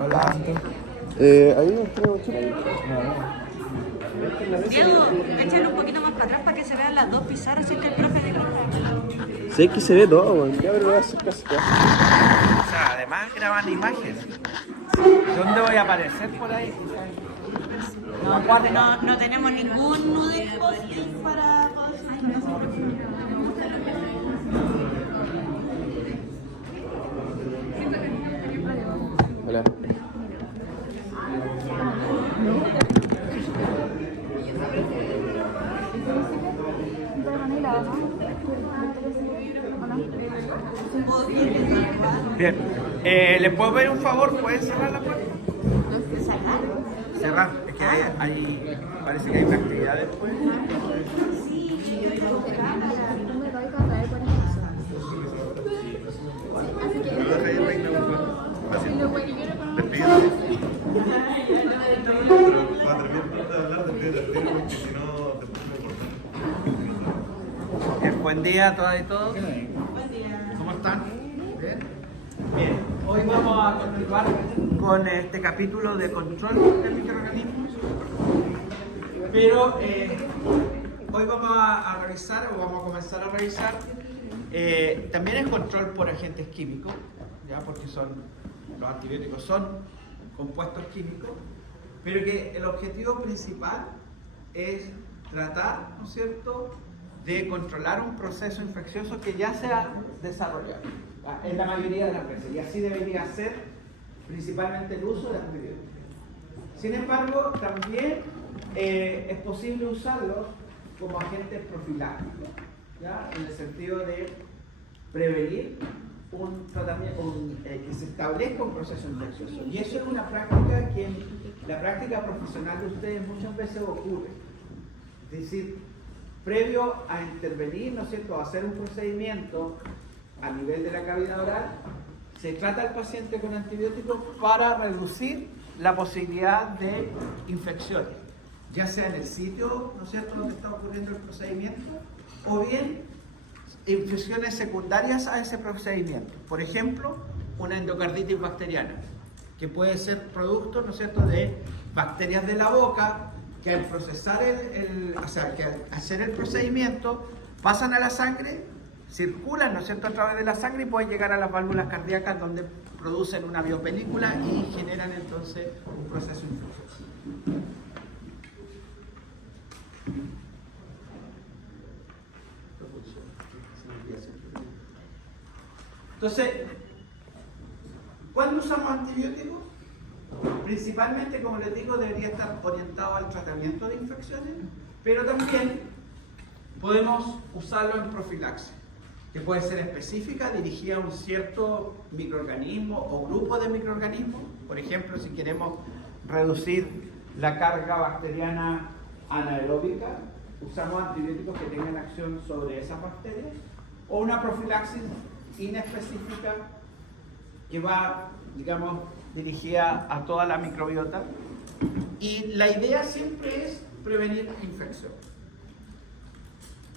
Hola. Ahí tengo chile. Diego, échale un poquito más para atrás para que se vean las dos pizarras sin que el profe de Sí, que se ve todo, weón. Ya, pero lo voy a hacer casi acá. O sea, además graban imágenes. ¿Dónde voy a aparecer por ahí? No, profe, no tenemos ningún nude hosting para poder. Hola. Bien. ¿Les puedo pedir un favor? ¿Pueden cerrar la puerta? Cerrar. Es que hay parece que hay una actividad después. Buen día a todas y todos. ¿Cómo están? ¿Bien? Bien. Hoy vamos a continuar con este capítulo de control de microorganismos. Pero hoy vamos a revisar, o vamos a comenzar a revisar, también el control por agentes químicos, ¿ya? Porque los antibióticos son compuestos químicos, pero que el objetivo principal es tratar, ¿no es cierto?, de controlar un proceso infeccioso que ya se ha desarrollado en la mayoría de las veces, y así debería ser principalmente el uso de antibióticos. Sin embargo, también es posible usarlos como agentes profilácticos, ¿ya? En el sentido de prevenir un tratamiento, que se establezca un proceso infeccioso. Y eso es una práctica que en la práctica profesional de ustedes muchas veces ocurre. Es decir, previo a intervenir, ¿no es cierto?, a hacer un procedimiento a nivel de la cavidad oral, se trata al paciente con antibióticos para reducir la posibilidad de infecciones, ya sea en el sitio, ¿no es cierto?, donde está ocurriendo el procedimiento, o bien infecciones secundarias a ese procedimiento. Por ejemplo, una endocarditis bacteriana, que puede ser producto, ¿no es cierto?, de bacterias de la boca, que al procesar que al hacer el procedimiento pasan a la sangre, circulan, ¿no es cierto?, a través de la sangre y pueden llegar a las válvulas cardíacas, donde producen una biopelícula y generan entonces un proceso infeccioso. Entonces, ¿cuándo usamos antibióticos? Principalmente, como les digo, debería estar orientado al tratamiento de infecciones, pero también podemos usarlo en profilaxis, que puede ser específica, dirigida a un cierto microorganismo o grupo de microorganismos. Por ejemplo, si queremos reducir la carga bacteriana anaeróbica, usamos antibióticos que tengan acción sobre esas bacterias, o una profilaxis inespecífica que va, digamos, dirigida a toda la microbiota, y la idea siempre es prevenir infección.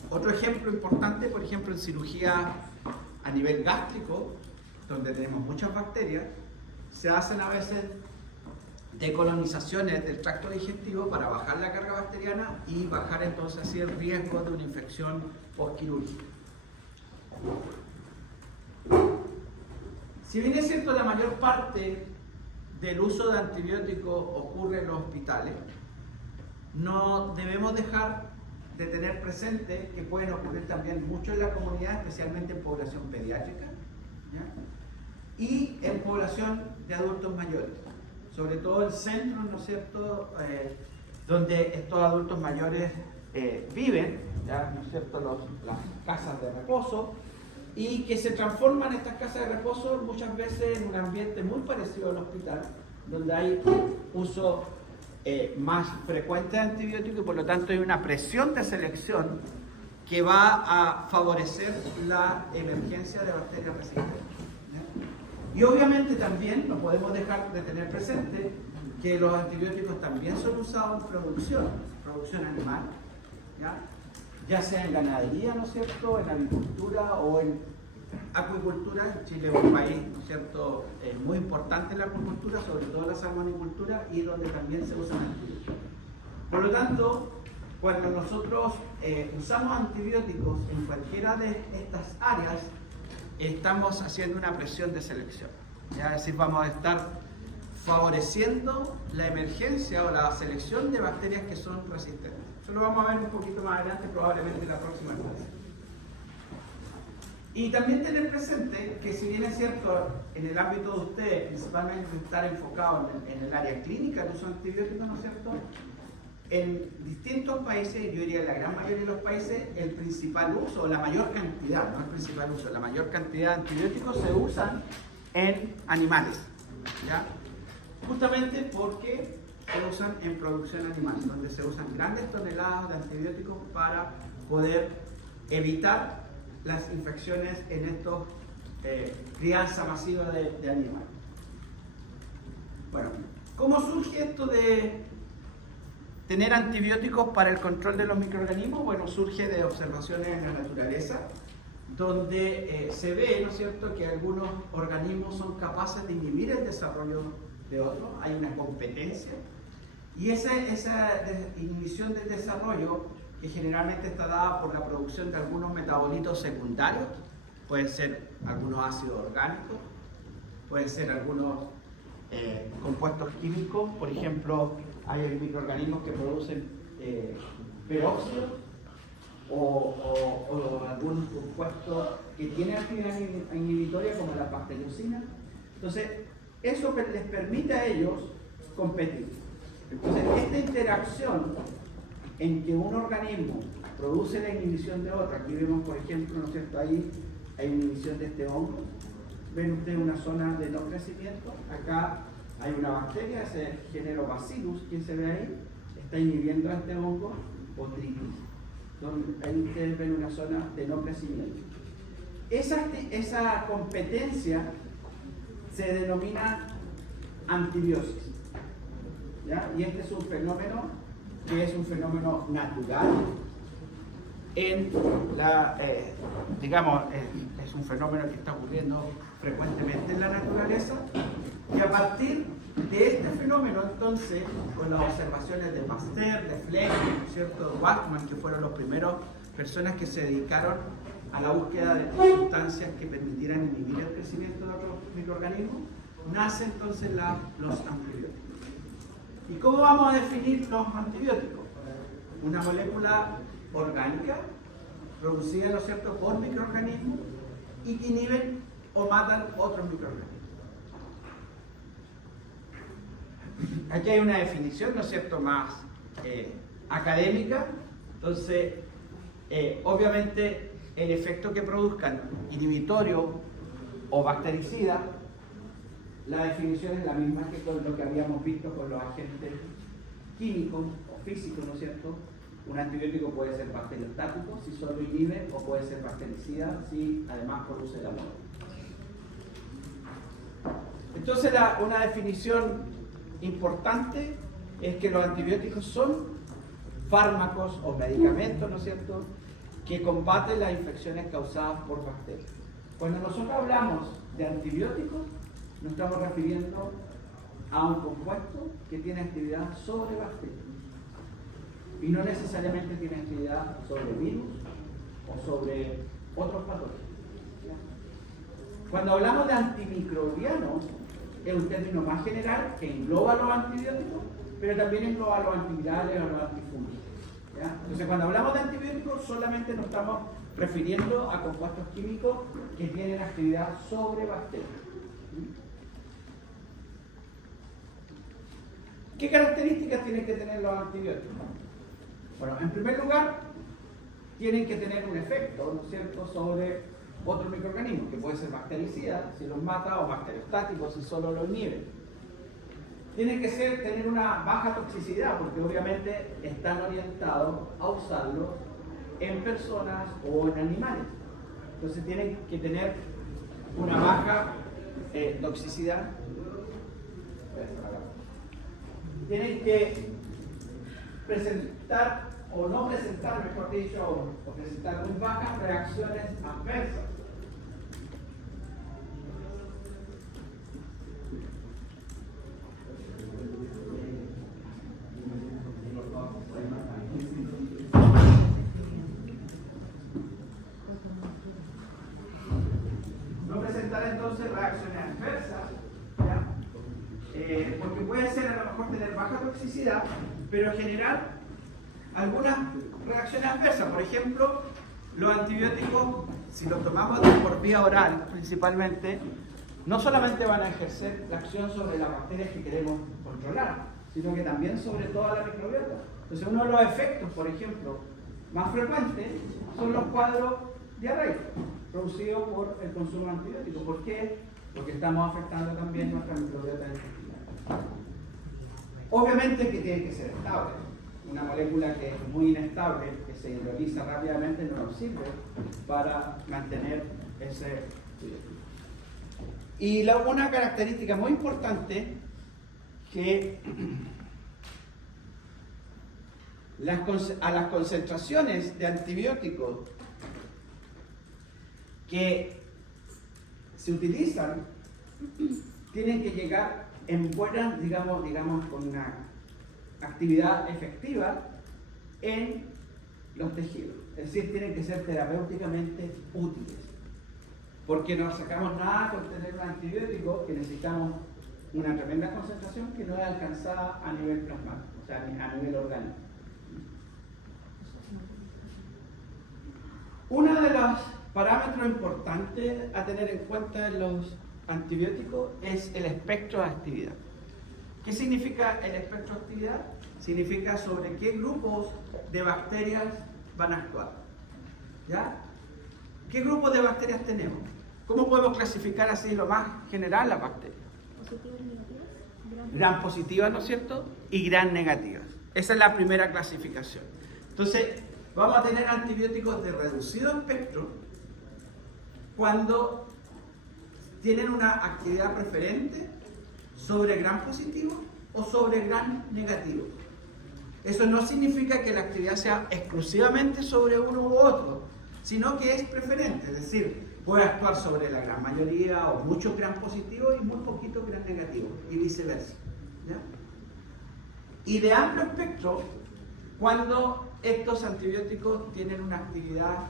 Otro ejemplo importante, por ejemplo, en cirugía a nivel gástrico, donde tenemos muchas bacterias, se hacen a veces decolonizaciones del tracto digestivo para bajar la carga bacteriana y bajar entonces así el riesgo de una infección postquirúrgica. Si bien es cierto, la mayor parte del uso de antibióticos ocurre en los hospitales, no debemos dejar de tener presente que pueden ocurrir también mucho en la comunidad, especialmente en población pediátrica, ¿ya?, y en población de adultos mayores, sobre todo el centro, ¿no es cierto?, donde estos adultos mayores viven, ¿ya?, ¿no es cierto?, las casas de reposo, y que se transforman estas casas de reposo muchas veces en un ambiente muy parecido al hospital, donde hay uso más frecuente de antibióticos, y por lo tanto hay una presión de selección que va a favorecer la emergencia de bacterias resistentes, ¿ya? Y obviamente también no podemos dejar de tener presente que los antibióticos también son usados en producción animal, ¿ya? Ya sea en ganadería, ¿no es cierto?, en agricultura o en acuicultura. Chile es un país, ¿no es cierto?, muy importante en la acuicultura, sobre todo la salmonicultura, y donde también se usan antibióticos. Por lo tanto, cuando nosotros usamos antibióticos en cualquiera de estas áreas, estamos haciendo una presión de selección. ¿Ya? Es decir, vamos a estar favoreciendo la emergencia o la selección de bacterias que son resistentes. Eso lo vamos a ver un poquito más adelante, probablemente en la próxima clase. Y también tener presente que, si bien es cierto, en el ámbito de ustedes, principalmente estar enfocado en el área clínica del uso de antibióticos, ¿no es cierto?, en distintos países, yo diría en la gran mayoría de los países, el principal uso, o la mayor cantidad, no el principal uso, la mayor cantidad de antibióticos se usan en animales, ¿ya? Justamente porque se usan en producción animal, donde se usan grandes toneladas de antibióticos para poder evitar las infecciones en estos crianza masiva de animales. Bueno, ¿cómo surge esto de tener antibióticos para el control de los microorganismos? Bueno, surge de observaciones en la naturaleza, donde se ve, ¿no es cierto?, que algunos organismos son capaces de inhibir el desarrollo de otros, hay una competencia, y esa inhibición del desarrollo, que generalmente está dada por la producción de algunos metabolitos secundarios, pueden ser algunos ácidos orgánicos, pueden ser algunos compuestos químicos, por ejemplo, hay microorganismos que producen peróxidos o algún compuesto que tiene actividad inhibitoria como la bacteriocina. Entonces, eso les permite a ellos competir. Entonces, esta interacción en que un organismo produce la inhibición de otro, aquí vemos, por ejemplo, ¿no es cierto?, ahí hay inhibición de este hongo, ven ustedes una zona de no crecimiento, acá hay una bacteria, ese género Bacillus que se ve ahí, está inhibiendo a este hongo, Botrytis. Ahí ustedes ven una zona de no crecimiento. Esa competencia se denomina antibiosis, ¿ya? Y este es un fenómeno que es un fenómeno natural en la, es un fenómeno que está ocurriendo frecuentemente en la naturaleza, y a partir de este fenómeno, entonces, con las observaciones de Pasteur, de Fleming, ¿no es cierto?, de Waldman, que fueron los primeros personas que se dedicaron a la búsqueda de sustancias que permitieran inhibir el crecimiento de otros microorganismos, nace entonces los antibióticos. ¿Y cómo vamos a definir los antibióticos? Una molécula orgánica producida, ¿no es cierto?, por microorganismos y que inhiben o matan otros microorganismos. Aquí hay una definición, ¿no es cierto?, más académica. Entonces, obviamente, el efecto que produzcan inhibitorio o bactericida, la definición es la misma que con lo que habíamos visto con los agentes químicos o físicos, ¿no es cierto? Un antibiótico puede ser bacteriostático si solo inhibe, o puede ser bactericida si además produce la muerte. Entonces, una definición importante es que los antibióticos son fármacos o medicamentos, ¿no es cierto?, que combaten las infecciones causadas por bacterias. Cuando nosotros hablamos de antibióticos, nos estamos refiriendo a un compuesto que tiene actividad sobre bacterias y no necesariamente tiene actividad sobre virus o sobre otros patógenos. Cuando hablamos de antimicrobianos, es un término más general que engloba los antibióticos, pero también engloba los antivirales o los antifúngicos. ¿Ya? Entonces, cuando hablamos de antibióticos, solamente nos estamos refiriendo a compuestos químicos que tienen actividad sobre bacterias. ¿Qué características tienen que tener los antibióticos? Bueno, en primer lugar, tienen que tener un efecto, ¿no es cierto?, sobre otros microorganismos, que puede ser bactericida si los mata, o bacteriostático si solo lo inhibe. Tienen que tener una baja toxicidad, porque obviamente están orientados a usarlos en personas o en animales. Entonces tienen que tener una baja toxicidad. Tienen que presentar o no presentar, mejor dicho, o presentar muy bajas reacciones adversas. porque puede ser a lo mejor tener baja toxicidad, pero generar algunas reacciones adversas. Por ejemplo, los antibióticos, si los tomamos por vía oral principalmente, no solamente van a ejercer la acción sobre las bacterias que queremos controlar, sino que también sobre toda la microbiota. Entonces, uno de los efectos, por ejemplo, más frecuentes son los cuadros diarreicos producidos por el consumo de antibióticos. ¿Por qué? Porque estamos afectando también nuestra microbiota intestinal. Obviamente que tiene que ser estable. Una molécula que es muy inestable, que se hidroliza rápidamente, no nos sirve para mantener ese antibiótico. Y una característica muy importante que a las concentraciones de antibióticos que se utilizan tienen que llegar en buena, digamos con una actividad efectiva en los tejidos. Es decir, tienen que ser terapéuticamente útiles. Porque no sacamos nada con tener un antibiótico que necesitamos una tremenda concentración que no es alcanzada a nivel plasmático, o sea, a nivel orgánico. Uno de los parámetros importantes a tener en cuenta en los antibióticos es el espectro de actividad. ¿Qué significa el espectro de actividad? Significa sobre qué grupos de bacterias van a actuar. ¿Ya? ¿Qué grupos de bacterias tenemos? ¿Cómo podemos clasificar así lo más general las bacterias? ¿Positivas y negativas? Gran positivas, ¿no es cierto? Y gran negativas. Esa es la primera clasificación. Entonces, vamos a tener antibióticos de reducido espectro cuando tienen una actividad preferente sobre gran positivo o sobre gran negativo. Eso no significa que la actividad sea exclusivamente sobre uno u otro, sino que es preferente, es decir, puede actuar sobre la gran mayoría o muchos gran positivos y muy poquitos gran negativos, y viceversa. ¿Ya? Y de amplio espectro, cuando estos antibióticos tienen una actividad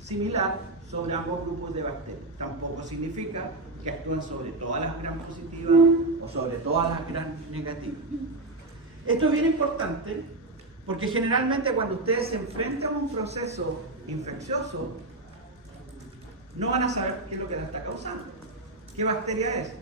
similar sobre ambos grupos de bacterias. Tampoco significa que actúan sobre todas las gran positivas o sobre todas las gran negativas. Esto es bien importante porque generalmente cuando ustedes se enfrentan a un proceso infeccioso, no van a saber qué es lo que la está causando, qué bacteria es.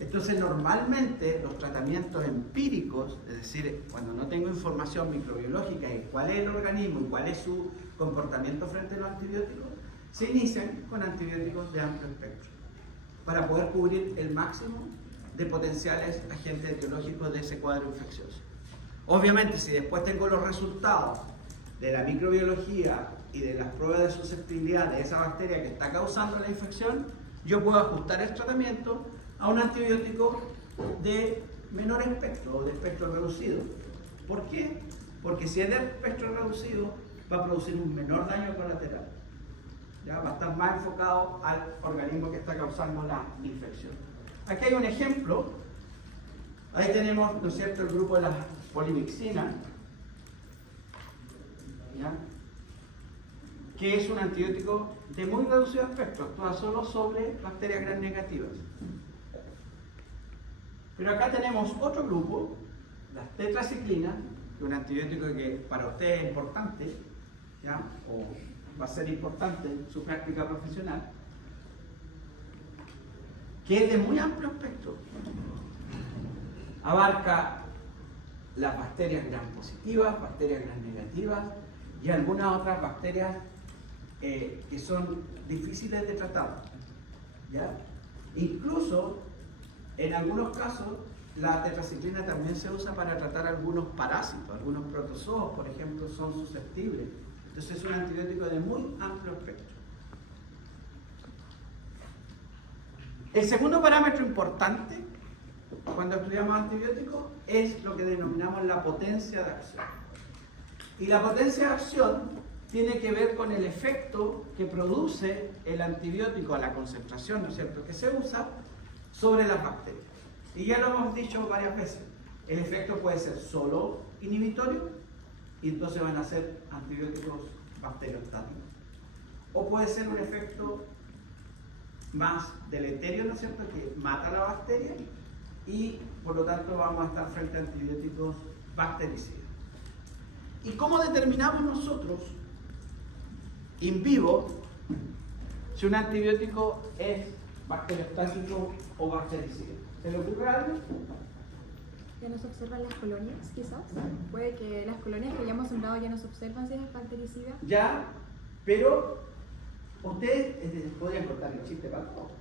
Entonces normalmente los tratamientos empíricos, es decir, cuando no tengo información microbiológica y cuál es el organismo y cuál es su comportamiento frente a los antibióticos, se inician con antibióticos de amplio espectro para poder cubrir el máximo de potenciales agentes etiológicos de ese cuadro infeccioso. Obviamente, si después tengo los resultados de la microbiología y de las pruebas de susceptibilidad de esa bacteria que está causando la infección, yo puedo ajustar el tratamiento a un antibiótico de menor espectro o de espectro reducido. ¿Por qué? Porque si es de espectro reducido, va a producir un menor daño colateral. ¿Ya? Va a estar más enfocado al organismo que está causando la infección. Aquí hay un ejemplo. Ahí tenemos, ¿no es cierto?, el grupo de la polimixina, ¿ya?, que es un antibiótico de muy reducido espectro, actúa solo sobre bacterias gram negativas. Pero acá tenemos otro grupo, las tetraciclinas, que es un antibiótico que para ustedes es importante, ¿ya?, o va a ser importante en su práctica profesional, que es de muy amplio espectro. Abarca las bacterias gram positivas, bacterias gram negativas y algunas otras bacterias que son difíciles de tratar, ¿ya? Incluso, en algunos casos, la tetraciclina también se usa para tratar algunos parásitos, algunos protozoos, por ejemplo, son susceptibles. Entonces es un antibiótico de muy amplio espectro. El segundo parámetro importante cuando estudiamos antibióticos es lo que denominamos la potencia de acción. Y la potencia de acción tiene que ver con el efecto que produce el antibiótico a la concentración, ¿no es cierto?, que se usa sobre las bacterias. Y ya lo hemos dicho varias veces, el efecto puede ser solo inhibitorio y entonces van a ser antibióticos bacteriostáticos. O puede ser un efecto más deleterio, ¿no es cierto?, que mata a la bacteria y por lo tanto vamos a estar frente a antibióticos bactericidas. ¿Y cómo determinamos nosotros, in vivo, si un antibiótico es bacteriostático o bactericida? ¿Se le ocurre algo? Ya no se observan las colonias, quizás. Puede que las colonias que hayamos sembrado ya no se observan si es bactericida. Ya, pero ustedes podrían contar el chiste para todo.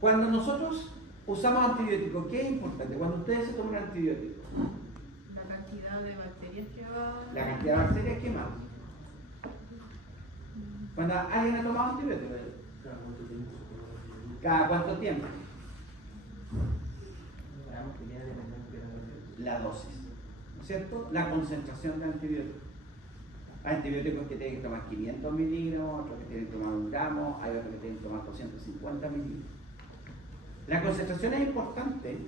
Cuando nosotros usamos antibióticos, ¿qué es importante? Cuando ustedes se toman antibióticos, La cantidad de bacterias que va... la cantidad de bacterias que más. Cuando alguien ha tomado antibióticos, ¿cada cuánto tiempo? La dosis, ¿no es cierto? La concentración de antibióticos. Hay antibióticos que tienen que tomar 500 miligramos, otros que tienen que tomar 1 gramo, hay otros que tienen que tomar 250 miligramos. La concentración es importante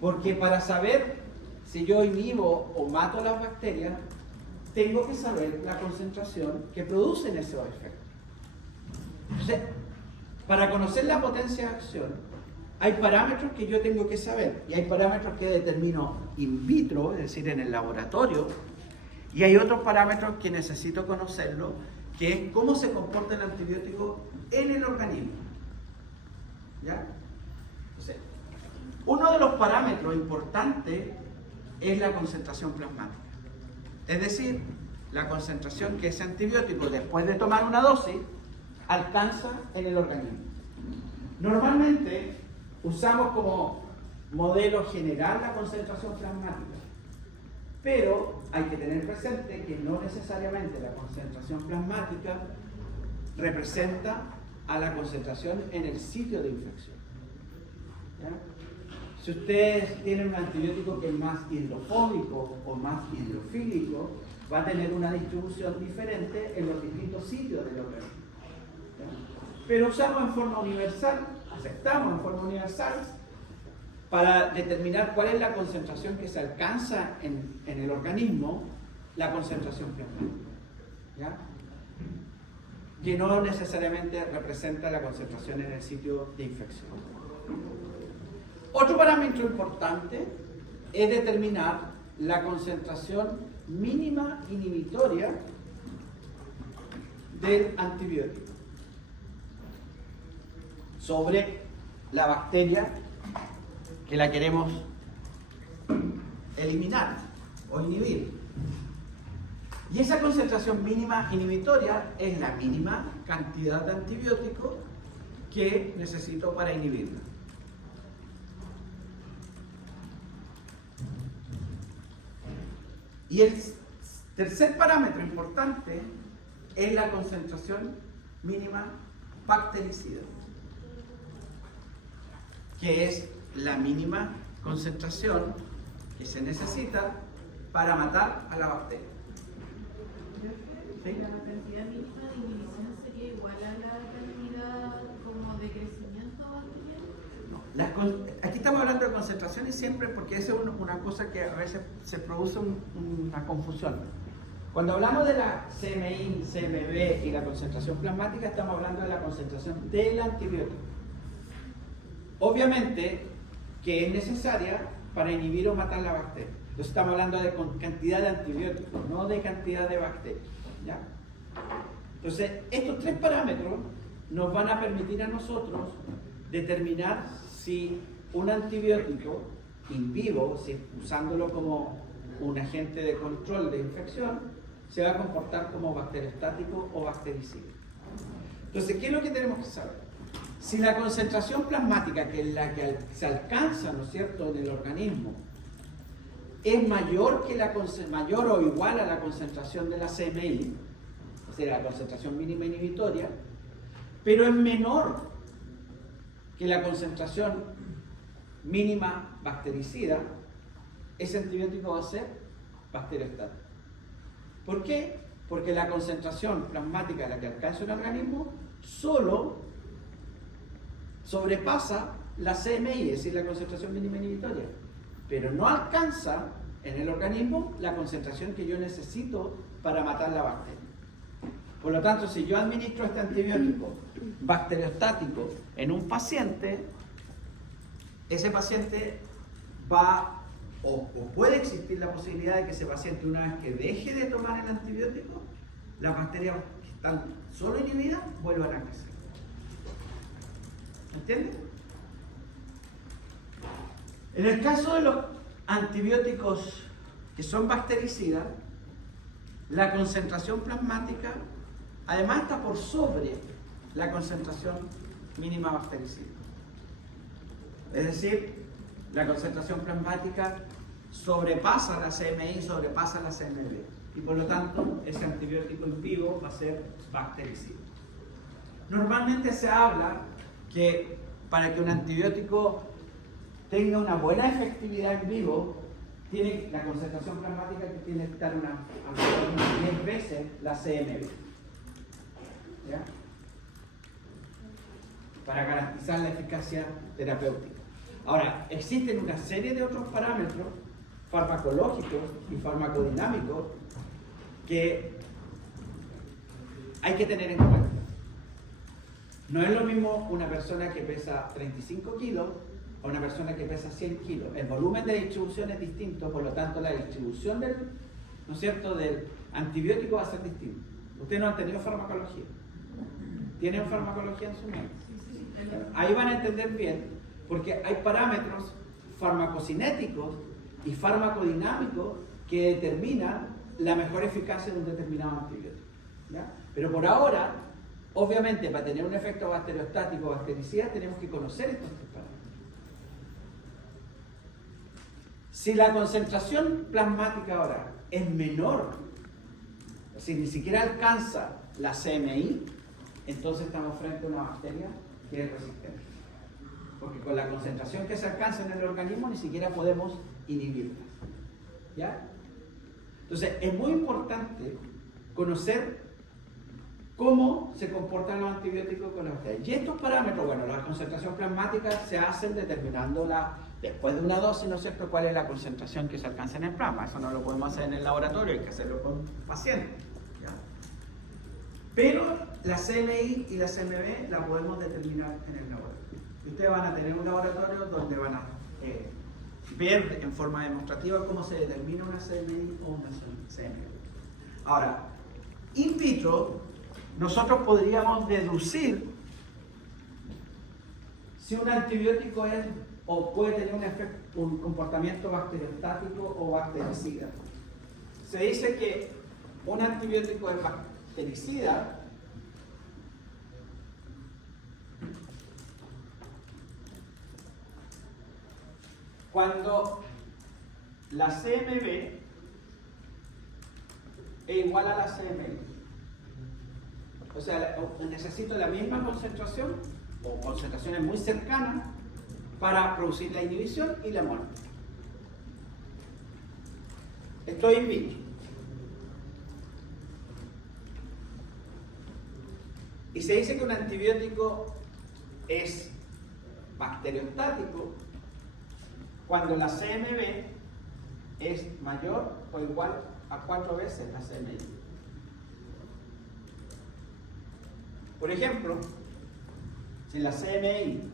porque para saber si yo inhibo o mato las bacterias, tengo que saber la concentración que producen esos efectos. Entonces, para conocer la potencia de acción, hay parámetros que yo tengo que saber y hay parámetros que determino in vitro, es decir, en el laboratorio, y hay otros parámetros que necesito conocerlo, que es cómo se comporta el antibiótico en el organismo. ¿Ya? Entonces, uno de los parámetros importantes es la concentración plasmática. Es decir, la concentración que ese antibiótico, después de tomar una dosis, alcanza en el organismo. Normalmente usamos como modelo general la concentración plasmática, pero hay que tener presente que no necesariamente la concentración plasmática representa a la concentración en el sitio de infección. ¿Ya? Si ustedes tienen un antibiótico que es más hidrofóbico o más hidrofílico, va a tener una distribución diferente en los distintos sitios del organismo. Pero usamos en forma universal, aceptamos en forma universal, para determinar cuál es la concentración que se alcanza en el organismo, la concentración plasmática. ¿Ya? Que no necesariamente representa la concentración en el sitio de infección. Otro parámetro importante es determinar la concentración mínima inhibitoria del antibiótico sobre la bacteria que la queremos eliminar o inhibir. Y esa concentración mínima inhibitoria es la mínima cantidad de antibiótico que necesito para inhibirla. Y el tercer parámetro importante es la concentración mínima bactericida, que es la mínima concentración que se necesita para matar a la bacteria. ¿Sí? La cantidad mínima de inhibición sería igual a la cantidad como de crecimiento bacteriano. No, aquí estamos hablando de concentraciones siempre porque esa es una cosa que a veces se produce una confusión. Cuando hablamos de la CMI, CMB y la concentración plasmática, estamos hablando de la concentración del antibiótico. Obviamente que es necesaria para inhibir o matar la bacteria. Entonces estamos hablando de cantidad de antibióticos, no de cantidad de bacterias. ¿Ya? Entonces, estos tres parámetros nos van a permitir a nosotros determinar si un antibiótico in vivo, si usándolo como un agente de control de infección, se va a comportar como bacteriostático o bactericida. Entonces, ¿qué es lo que tenemos que saber? Si la concentración plasmática, que es la que se alcanza, ¿no es cierto?, en el organismo, es mayor o igual a la concentración de la CMI, o sea, la concentración mínima inhibitoria, pero es menor que la concentración mínima bactericida, ese antibiótico va a ser bacteriostático. ¿Por qué? Porque la concentración plasmática a la que alcanza el organismo solo sobrepasa la CMI, es decir, la concentración mínima inhibitoria, pero no alcanza en el organismo la concentración que yo necesito para matar la bacteria. Por lo tanto, si yo administro este antibiótico bacteriostático en un paciente, ese paciente va o puede existir la posibilidad de que ese paciente, una vez que deje de tomar el antibiótico, las bacterias que están solo inhibidas vuelvan a crecer. ¿Entiendes? En el caso de los antibióticos que son bactericidas, la concentración plasmática además está por sobre la concentración mínima bactericida. Es decir, la concentración plasmática sobrepasa la CMI, sobrepasa la CMV. Y por lo tanto, ese antibiótico en vivo va a ser bactericida. Normalmente se habla que para que un antibiótico tenga una buena efectividad en vivo, tiene la concentración plasmática que tiene que estar alrededor de 10 veces la CMV. ¿Ya? Para garantizar la eficacia terapéutica. Ahora, existen una serie de otros parámetros farmacológicos y farmacodinámicos que hay que tener en cuenta. No es lo mismo una persona que pesa 35 kilos a una persona que pesa 100 kilos. El volumen de distribución es distinto, por lo tanto la distribución del antibiótico va a ser distinta. Ustedes no han tenido farmacología. ¿Tienen farmacología en su mente? Ahí van a entender bien, porque hay parámetros farmacocinéticos y farmacodinámicos que determinan la mejor eficacia de un determinado antibiótico. ¿Ya? Pero por ahora, obviamente, para tener un efecto bacteriostático o bactericida, tenemos que conocer estos tres parámetros. Si la concentración plasmática ahora es menor, si ni siquiera alcanza la CMI, entonces estamos frente a una bacteria que es resistente. Porque con la concentración que se alcanza en el organismo ni siquiera podemos inhibirla. ¿Ya? Entonces, es muy importante conocer cómo se comportan los antibióticos con las bacterias. Y estos parámetros, bueno, la concentración plasmática se hacen determinando después de una dosis, ¿no es cierto?, cuál es la concentración que se alcanza en el plasma. Eso no lo podemos hacer en el laboratorio, hay que hacerlo con pacientes. ¿Ya? Pero la CMI y la CMV la podemos determinar en el laboratorio. Y ustedes van a tener un laboratorio donde van a ver en forma demostrativa cómo se determina una CMI o una CMV. Ahora, in vitro, nosotros podríamos deducir si un antibiótico es o puede tener un comportamiento bacteriostático o bactericida. Se dice que un antibiótico es bactericida cuando la CMV es igual a la CMI. O sea, necesito la misma concentración o concentraciones muy cercanas para producir la inhibición y la muerte. Esto es in vitro. Y se dice que un antibiótico es bacteriostático cuando la CMV es mayor o igual a 4 veces la CMI. Por ejemplo, si la CMI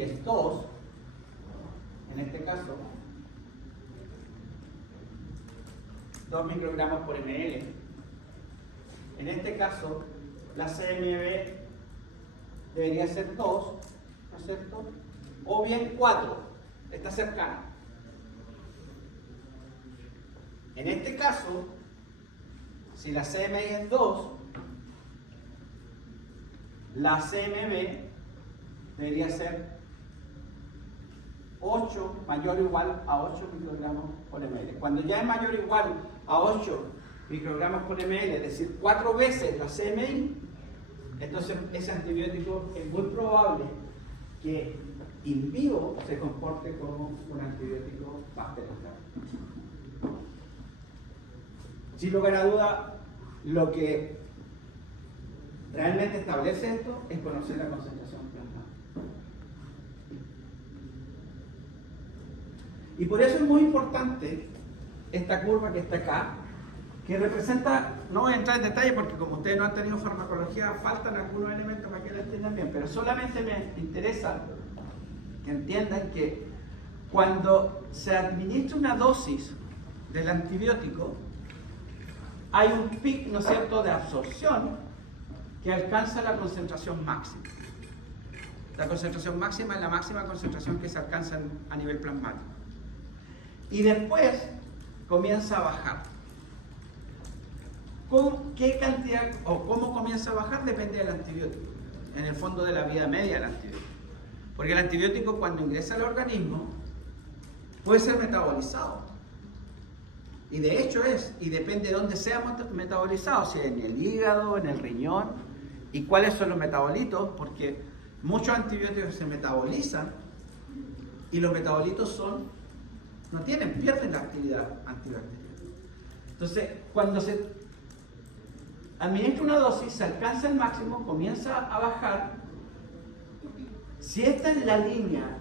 es 2, en este caso, 2 microgramos por ml, en este caso, la CMV debería ser 2, ¿no es cierto? O bien 4, está cercana. En este caso, si la CMI es 2, la CMV debería ser 8, mayor o igual a 8 microgramos por ml. Cuando ya es mayor o igual a 8 microgramos por ml, es decir, 4 veces la CMI, entonces ese antibiótico es muy probable que in vivo se comporte como un antibiótico bacteriostático. Sin lugar a duda, lo que realmente establece esto es conocer la concentración plasmática. Y por eso es muy importante esta curva que está acá, que representa, no voy a entrar en detalle porque como ustedes no han tenido farmacología, faltan algunos elementos para que lo entiendan bien, pero solamente me interesa que entiendan que cuando se administra una dosis del antibiótico, hay un pic, ¿no es cierto?, de absorción que alcanza la concentración máxima. La concentración máxima es la máxima concentración que se alcanza a nivel plasmático. Y después comienza a bajar. ¿Con qué cantidad o cómo comienza a bajar? Depende del antibiótico. En el fondo de la vida media del antibiótico. Porque el antibiótico cuando ingresa al organismo puede ser metabolizado. Y de hecho y depende de dónde sea metabolizado, si en el hígado, en el riñón, y cuáles son los metabolitos, porque muchos antibióticos se metabolizan y los metabolitos pierden la actividad antibacteriana. Entonces, cuando se administra una dosis, se alcanza el máximo, comienza a bajar. Si esta es la línea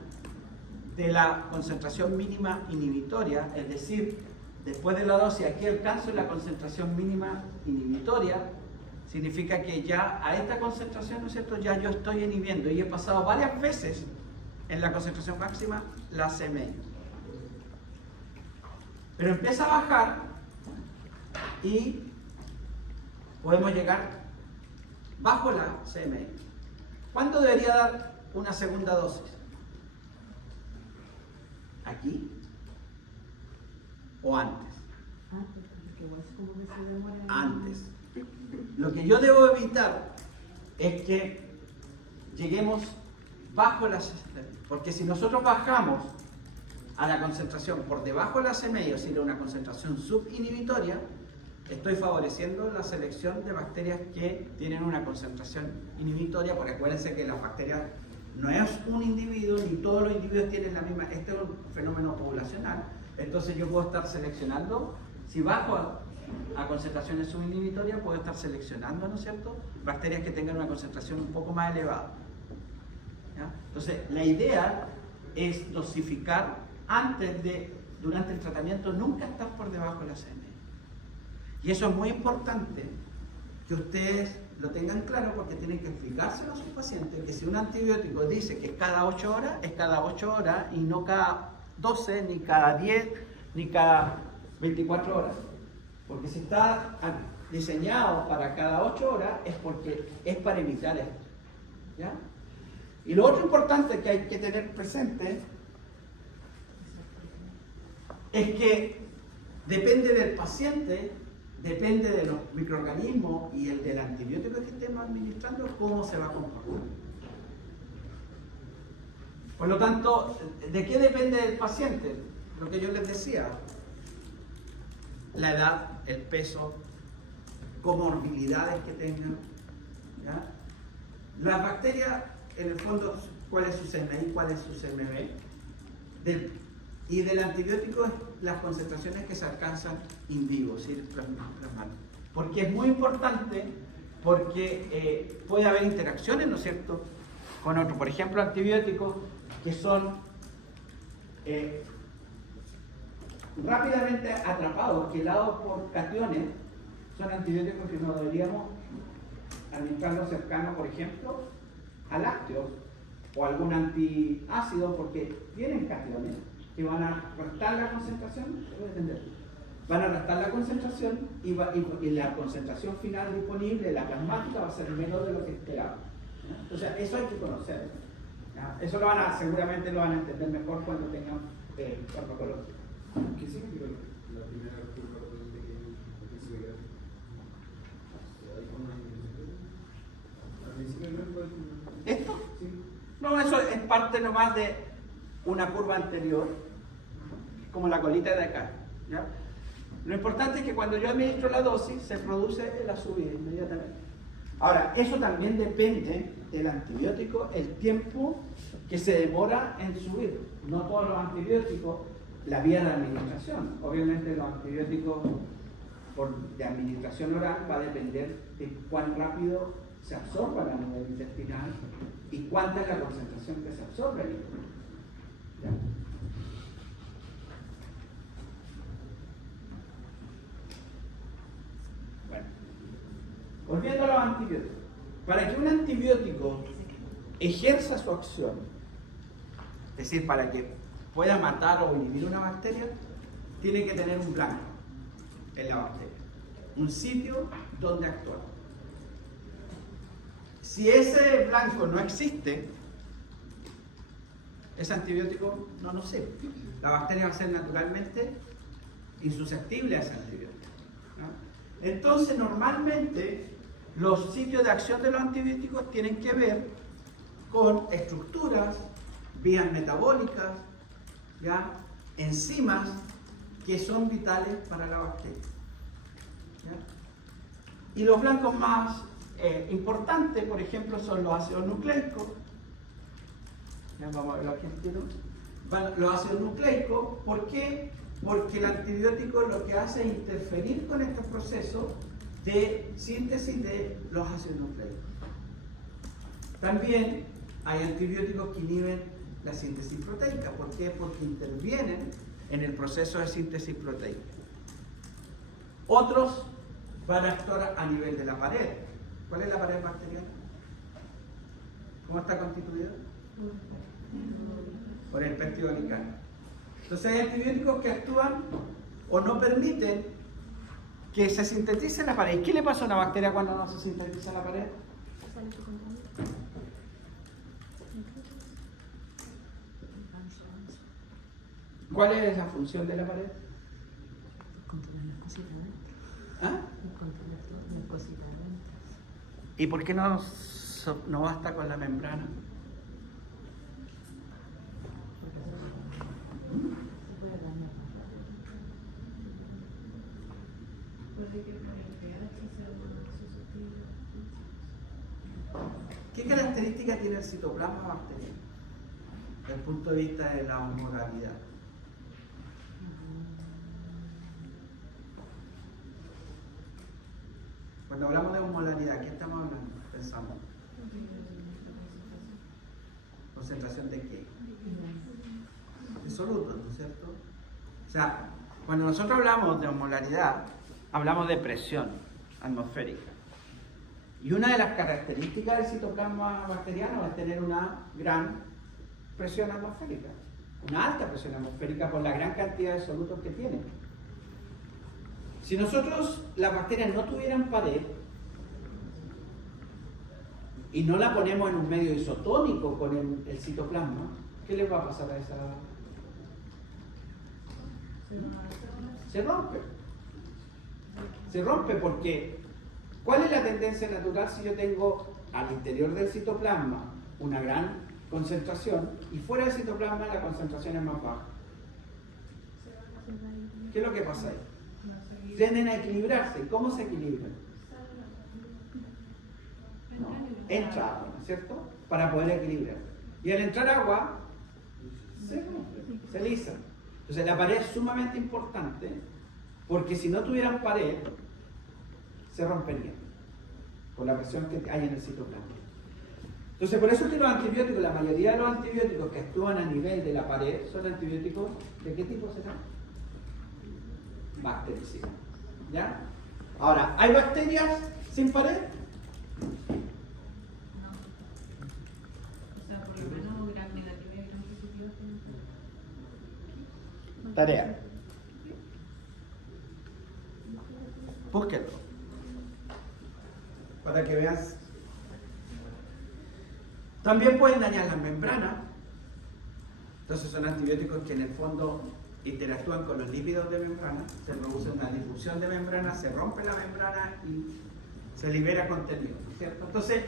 de la concentración mínima inhibitoria, es decir, después de la dosis aquí alcanzo la concentración mínima inhibitoria, significa que ya a esta concentración, ¿no es cierto?, ya yo estoy inhibiendo y he pasado varias veces en la concentración máxima la CMI. Pero empieza a bajar y podemos llegar bajo la CMI. ¿Cuándo debería dar una segunda dosis? ¿Aquí? ¿O antes? Antes. Lo que yo debo evitar es que lleguemos bajo la CMI, porque si nosotros bajamos a la concentración por debajo de la CMI, o sea, una concentración subinhibitoria, estoy favoreciendo la selección de bacterias que tienen una concentración inhibitoria, porque acuérdense que las bacterias no es un individuo, ni todos los individuos tienen la misma, este es un fenómeno poblacional, entonces yo puedo estar seleccionando, si bajo a concentraciones subinhibitorias, puedo estar seleccionando, ¿no es cierto?, bacterias que tengan una concentración un poco más elevada. ¿Ya? Entonces, la idea es dosificar durante el tratamiento, nunca estar por debajo de la CMI. Y eso es muy importante que ustedes lo tengan claro, porque tienen que explicárselo a sus pacientes que si un antibiótico dice que es cada 8 horas, es cada 8 horas y no cada 12, ni cada 10, ni cada 24 horas. Porque si está diseñado para cada 8 horas es porque es para evitar esto. ¿Ya? Y lo otro importante que hay que tener presente es que depende del paciente, depende de los microorganismos y el del antibiótico que estemos administrando, cómo se va a comportar. Por lo tanto, ¿de qué depende el paciente? Lo que yo les decía, la edad, el peso, comorbilidades que tengan. ¿Ya? Las bacterias, en el fondo, ¿cuál es su CMI, cuál es su CMB? Y del antibiótico, las concentraciones que se alcanzan in vivo, ¿sí? Plasmáticas. Porque es muy importante, porque puede haber interacciones, ¿no es cierto?, con otros. Por ejemplo, antibióticos que son rápidamente atrapados, quelados por cationes, son antibióticos que no deberíamos administrarlos cercanos, por ejemplo, a lácteos o algún antiácido, porque tienen cationes que van a restar la concentración, van a restar la concentración y la concentración final disponible, la plasmática, va a ser menos de lo que esperaba. Entonces, eso hay que conocer. ¿Ya? Eso seguramente lo van a entender mejor cuando tengan farmacología. ¿Qué significa la primera curva que se ve? ¿Hay como una al principio no puede... ¿Esto? Sí. No, eso es parte nomás de una curva anterior, como la colita de acá. ¿Ya? Lo importante es que cuando yo administro la dosis, se produce la subida inmediatamente. Ahora, eso también depende del antibiótico, el tiempo que se demora en subir. No todos los antibióticos, la vía de administración. Obviamente los antibióticos de administración oral va a depender de cuán rápido se absorban a nivel intestinal y cuánta es la concentración que se absorbe en el intestino. ¿Ya? Volviendo a los antibióticos. Para que un antibiótico ejerza su acción, es decir, para que pueda matar o inhibir una bacteria, tiene que tener un blanco en la bacteria, un sitio donde actuar. Si ese blanco no existe, ese antibiótico no nos sirve. La bacteria va a ser naturalmente insusceptible a ese antibiótico, ¿no? Entonces, normalmente, los sitios de acción de los antibióticos tienen que ver con estructuras, vías metabólicas, ¿ya? Enzimas que son vitales para la bacteria, ¿ya? Y los blancos más importantes, por ejemplo, son los ácidos nucleicos. Ya vamos a verlo aquí en tiro. Los ácidos nucleicos, ¿por qué? Porque el antibiótico lo que hace es interferir con este proceso de síntesis de los ácidos nucleicos. También hay antibióticos que inhiben la síntesis proteica. ¿Por qué? Porque intervienen en el proceso de síntesis proteica. Otros van a actuar a nivel de la pared. ¿Cuál es la pared bacteriana? ¿Cómo está constituida? Por el péptido alicano. Entonces hay antibióticos que actúan o no permiten que se sintetice la pared. ¿Y qué le pasa a una bacteria cuando no se sintetiza la pared? ¿Cuál es la función de la pared? Controlar las cositas adentro. ¿Ah? Controlar todas las cositas adentro. ¿Y por qué no basta con la membrana? Se puede dañar más rápido. Puede que por el pH sea más susceptible. ¿Qué característica tiene el citoplasma bacteriano desde el punto de vista de la osmolaridad? Cuando hablamos de osmolaridad, ¿qué estamos hablando? Pensando. ¿Concentración de qué? De solutos, ¿no es cierto? O sea, cuando nosotros hablamos de osmolaridad, hablamos de presión atmosférica. Y una de las características del citoplasma bacteriano es tener una gran presión atmosférica, una alta presión atmosférica por la gran cantidad de solutos que tiene. Si nosotros, las bacterias no tuvieran pared y no la ponemos en un medio isotónico con el citoplasma, ¿qué les va a pasar a esa? Se rompe. Se rompe porque ¿cuál es la tendencia natural si yo tengo al interior del citoplasma una gran concentración y fuera del citoplasma la concentración es más baja? ¿Qué es lo que pasa ahí? Tienden a equilibrarse. ¿Cómo se equilibran? No, entra agua, ¿no es cierto? Para poder equilibrar. Y al entrar agua, se rompe, se lisa. Entonces la pared es sumamente importante porque si no tuvieran pared, se romperían por la presión que hay en el citoplasma. Entonces por eso es que los antibióticos, la mayoría de los antibióticos que actúan a nivel de la pared son antibióticos, ¿de qué tipo serán? Bactericidas. ¿Ya? Ahora, ¿hay bacterias sin pared? No. O sea, por lo menos gran negativa y gran positiva. Tarea. Búsquenlo. Para que veas. También pueden dañar las membranas. Entonces son antibióticos que en el fondo interactúan con los lípidos de membrana, se produce una difusión de membrana, se rompe la membrana y se libera contenido, ¿cierto? Entonces,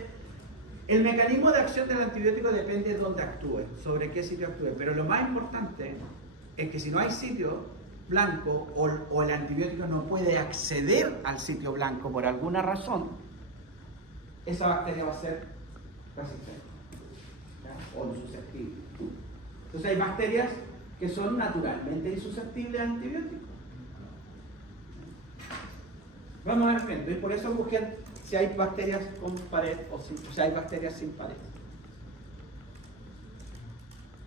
el mecanismo de acción del antibiótico depende de dónde actúe, sobre qué sitio actúe, pero lo más importante es que si no hay sitio blanco o el antibiótico no puede acceder al sitio blanco por alguna razón, esa bacteria va a ser resistente, ¿ya? O insusceptible. Entonces hay bacterias que son naturalmente insusceptibles a antibióticos. Vamos a ver viendo, y por eso busquen si hay bacterias con pared o si hay bacterias sin pared.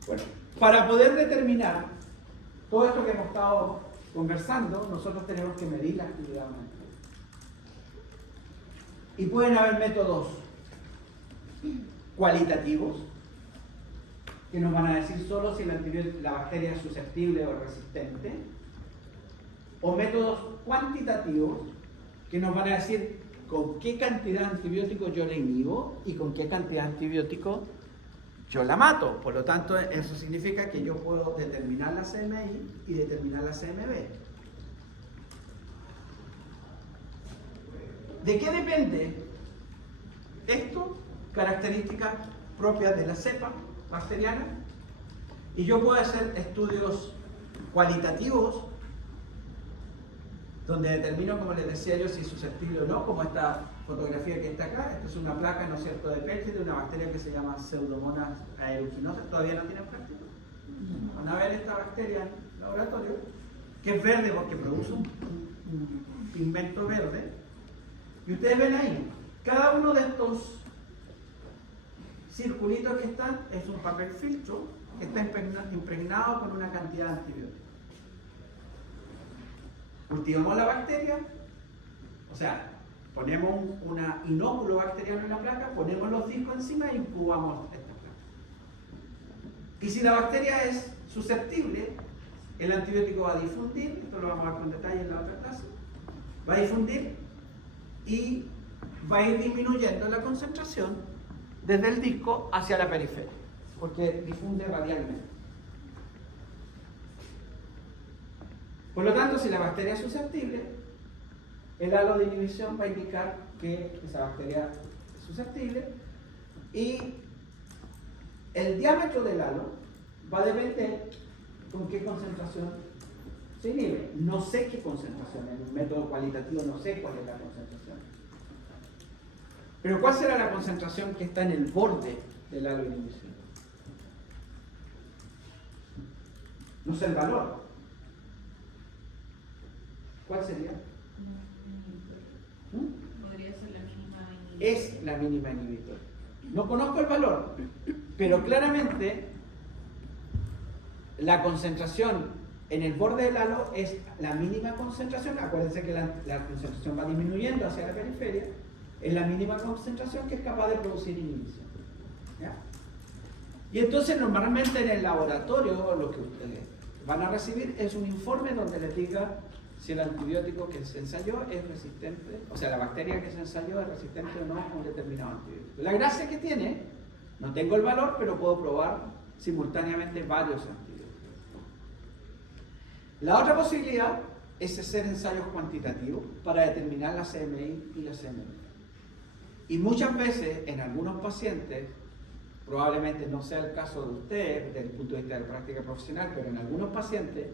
Bueno, para poder determinar todo esto que hemos estado conversando, nosotros tenemos que medir la actividad de una bacteria. Y pueden haber métodos cualitativos, que nos van a decir solo si la bacteria es susceptible o resistente, o métodos cuantitativos, que nos van a decir con qué cantidad de antibióticos yo la inhibo y con qué cantidad de antibióticos yo la mato. Por lo tanto, eso significa que yo puedo determinar la CMI y determinar la CMB. ¿De qué depende esto? Características propias de la cepa bacteriana. Y yo puedo hacer estudios cualitativos donde determino, como les decía yo, si es susceptible o no, como esta fotografía que está acá. Esta es una placa, ¿no es cierto?, de Peltier de una bacteria que se llama Pseudomonas aeruginosa. ¿Todavía no tienen práctica? Van a ver esta bacteria en el laboratorio, que es verde porque produce un pigmento verde. Y ustedes ven ahí, cada uno de estos circulitos que están es un papel filtro que está impregnado con una cantidad de antibióticos. Cultivamos la bacteria, o sea, ponemos un inóculo bacteriano en la placa, ponemos los discos encima e incubamos esta placa. Y si la bacteria es susceptible, el antibiótico va a difundir, esto lo vamos a ver con detalle en la otra clase, va a difundir y va a ir disminuyendo la concentración desde el disco hacia la periferia, porque difunde radialmente. Por lo tanto, si la bacteria es susceptible, el halo de inhibición va a indicar que esa bacteria es susceptible y el diámetro del halo va a depender con qué concentración se inhibe. No sé qué concentración, en un método cualitativo no sé cuál es la concentración. Pero ¿cuál será la concentración que está en el borde del halo de inhibición? No sé el valor. ¿Cuál sería? Podría ser la mínima inhibitor. Es la mínima inhibitor. No conozco el valor, pero claramente la concentración en el borde del halo es la mínima concentración. Acuérdense que la concentración va disminuyendo hacia la periferia. Es la mínima concentración que es capaz de producir inhibición. ¿Ya? Y entonces normalmente en el laboratorio lo que ustedes van a recibir es un informe donde les diga si el antibiótico que se ensayó es resistente, o sea, la bacteria que se ensayó es resistente o no a un determinado antibiótico. La gracia que tiene, no tengo el valor, pero puedo probar simultáneamente varios antibióticos. La otra posibilidad es hacer ensayos cuantitativos para determinar la CMI y la CMV. Y muchas veces, en algunos pacientes, probablemente no sea el caso de ustedes desde el punto de vista de la práctica profesional, pero en algunos pacientes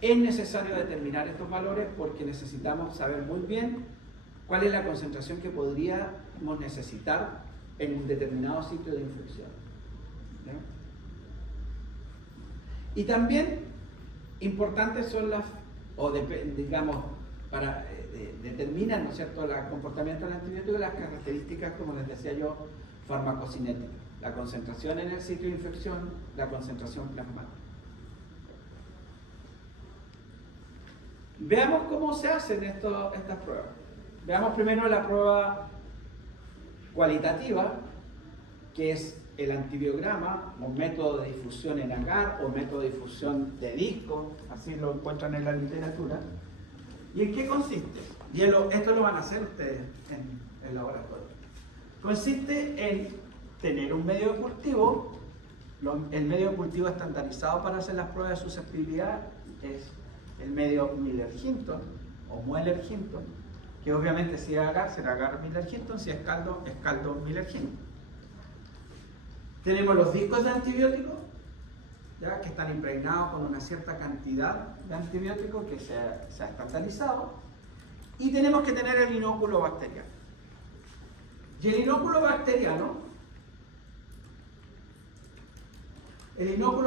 es necesario determinar estos valores porque necesitamos saber muy bien cuál es la concentración que podríamos necesitar en un determinado sitio de infección. ¿Ya? Y también importantes son las, digamos, para determinar, ¿no es cierto?, el comportamiento del antibiótico y las características, como les decía yo, farmacocinéticas. La concentración en el sitio de infección, la concentración plasmática. Veamos cómo se hacen estas pruebas. Veamos primero la prueba cualitativa, que es el antibiograma, un método de difusión en agar o método de difusión de disco, así lo encuentran en la literatura. ¿Y en qué consiste? Y esto lo van a hacer ustedes en el laboratorio. Consiste en tener un medio de cultivo. El medio de cultivo estandarizado para hacer las pruebas de susceptibilidad es el medio Miller-Hinton o Mueller-Hinton, que obviamente si es agar será agar Miller-Hinton, si es caldo Miller-Hinton. Tenemos los discos de antibióticos, ¿ya?, que están impregnados con una cierta cantidad de antibióticos que se ha estandarizado, y tenemos que tener el inóculo bacteriano. Y el inóculo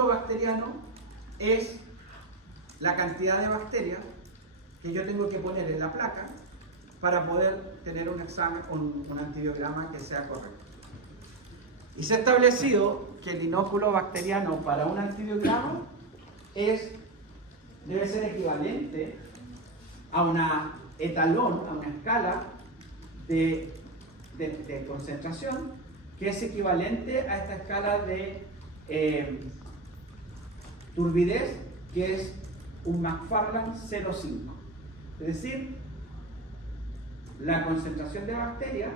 bacteriano es la cantidad de bacterias que yo tengo que poner en la placa para poder tener un examen, un antibiograma que sea correcto. Y se ha establecido que el inóculo bacteriano para un antibiograma debe ser equivalente a una etalón, a una escala de de concentración, que es equivalente a esta escala de turbidez, que es un McFarland 0,5. Es decir, la concentración de bacterias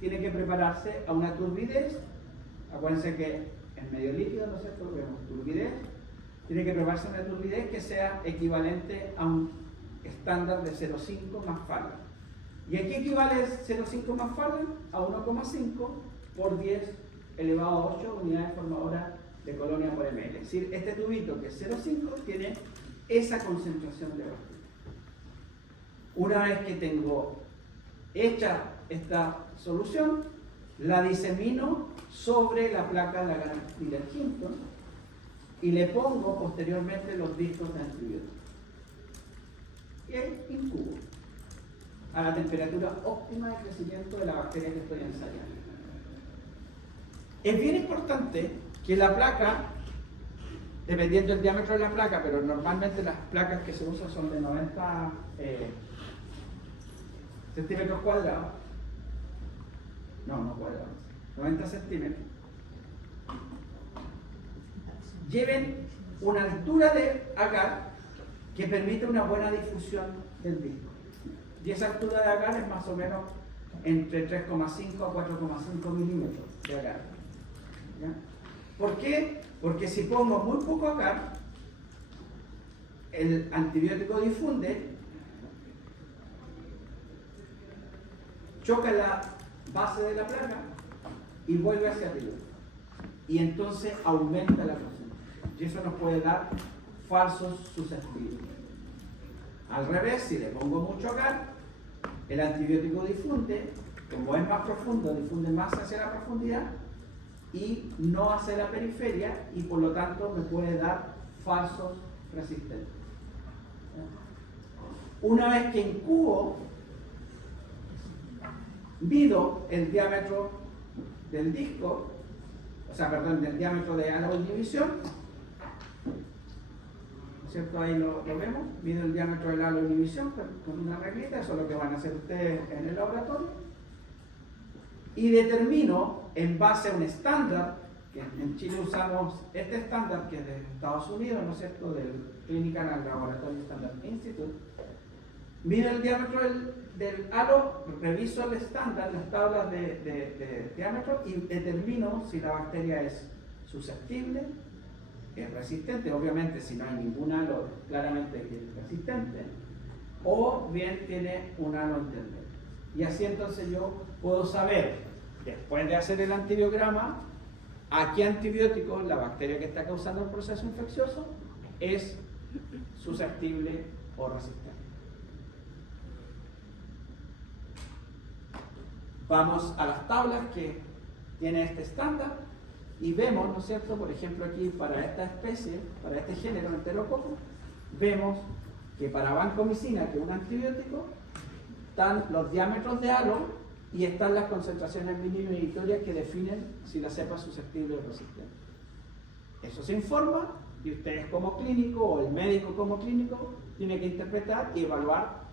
tiene que prepararse a una turbidez. Acuérdense que en medio líquido, ¿no es cierto?, vemos turbidez. Tiene que prepararse una turbidez que sea equivalente a un estándar de 0,5 McFarland. ¿Y aquí equivale 0,5 McFarland? A 1,5 por 10 elevado a 8 unidades formadoras de colonia por ml. Es decir, este tubito que es 0,5 tiene esa concentración de bacterias. Una vez que tengo hecha esta solución, la disemino sobre la placa Lagarde-Miller-Hinton y le pongo posteriormente los discos de antibióticos. Y ahí incubo a la temperatura óptima de crecimiento de la bacteria que estoy ensayando. Es bien importante que la placa, dependiendo del diámetro de la placa, pero normalmente las placas que se usan son de 90 centímetros cuadrados, no cuadrados, 90 centímetros, lleven una altura de agar que permite una buena difusión del disco. Y esa altura de agar es más o menos entre 3,5 a 4,5 milímetros de agar. ¿Ya? ¿Por qué? Porque si pongo muy poco agar, el antibiótico difunde, choca la base de la placa y vuelve hacia arriba. Y entonces aumenta la concentración. Y eso nos puede dar falsos susceptibles. Al revés, si le pongo mucho agar, el antibiótico difunde, como es más profundo, difunde más hacia la profundidad y no hacia la periferia, y por lo tanto me puede dar falsos resistentes. Una vez que incubo, mido el diámetro del disco, del diámetro de halo de inhibición, ¿cierto? Ahí lo vemos, mido el diámetro del halo de inhibición con una reglita, eso es lo que van a hacer ustedes en el laboratorio, y determino en base a un estándar, que en Chile usamos este estándar que es de Estados Unidos, ¿no es cierto?, del Clinical and Laboratory Standard Institute. Mido el diámetro del halo, reviso el estándar, las tablas de diámetro, y determino si la bacteria es susceptible, es resistente, obviamente si no hay ningún halo claramente que es resistente, o bien tiene un halo intermedio. Y así entonces yo puedo saber, después de hacer el antibiograma, a qué antibiótico la bacteria que está causando el proceso infeccioso es susceptible o resistente. Vamos a las tablas que tiene este estándar y vemos, ¿no es cierto?, por ejemplo aquí para esta especie, para este género enterococo, vemos que para vancomicina, que es un antibiótico, están los diámetros de halo y están las concentraciones mínimas inhibitorias que definen si la cepa es susceptible o resistente. Eso se informa y ustedes como clínico o el médico como clínico tiene que interpretar y evaluar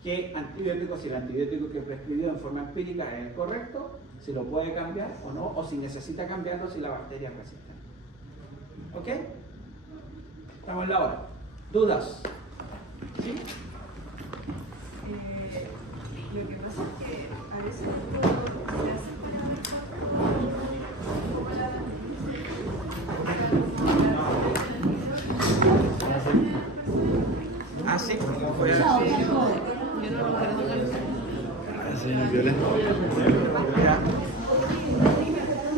qué antibiótico, si el antibiótico que prescribió en forma empírica es el correcto, si lo puede cambiar o no, o si necesita cambiarlo si la bacteria es resistente. ¿Ok? Estamos en la hora. ¿Dudas? ¿Sí? Lo que pasa es que a veces se hace Ah, sí.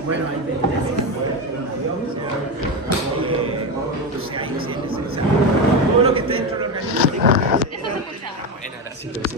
Bueno, hay tendencias. Todo lo que esté dentro del organismo. Sí, pero sí.